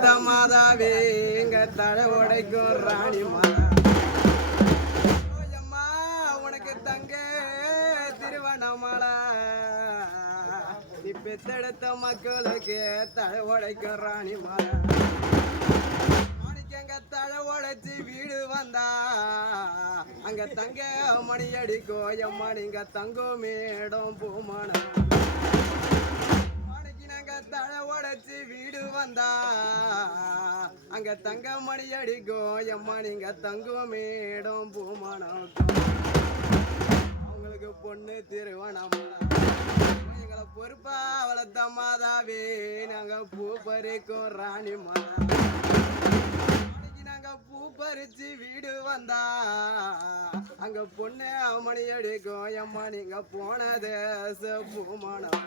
பெத்தெடுத்த மாதாவே எங்க தழை உடைக்கும் ராணி மாதா அம்மா உனக்கு தங்க திருவண்ணாமலை நீ பெத்தெடுத்த மக்களுக்கு தழை உடைக்கும் ராணி மாதா மாணிக்கங்க தழை உடைச்சு வீடு வந்தா அங்க தங்க மணி அடிக்கோ எம்மா நீங்க தங்கோ மேடம் பூமானம் தழை உடைச்சு வீடு வந்தா அங்க தங்க மணி அடிக்கும் எம்மா நீங்க தங்கும் மேடம் பூமானம் அவங்களுக்கு பொண்ணு திருவண்ணாமலை எங்களை பொறுப்பா வளர்த்த மாதாவே நாங்க பூ பறிக்கும் ராணி மாதா நாங்க பூ பறிச்சு வீடு வந்தா அங்க பொண்ணு மணி அடிக்கும் எம்மா நீங்க போனது பூமானம்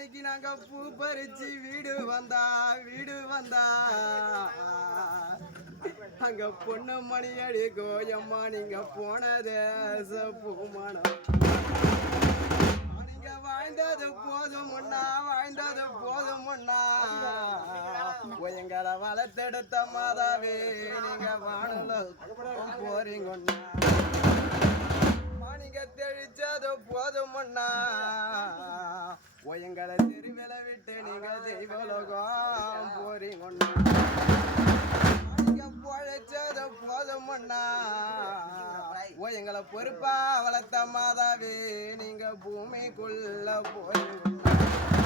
அன்னைக்கு நாங்க பூ பறிச்சு வீடு வந்தா அங்க பொண்ணு மணி அடிக்கோ எம்மா நீங்க போனது பூமானம் நீங்க வாழ்ந்தது போதும் முன்னா எங்களை வளர்த்தெடுத்த மாதாவே நீங்க வானல போறீங்கண்ணா நீங்க தெளிச்சது போதும்ண்ணா எங்களை தெருவில விட்டு நீங்க தெய்வலோகம் போறீங்கண்ணா நீங்க பொழைச்சது போதும்ண்ணா எங்களை பொறுப்பா வளர்த்த மாதாவே நீங்க பூமிக்குள்ள போறீங்கண்ணா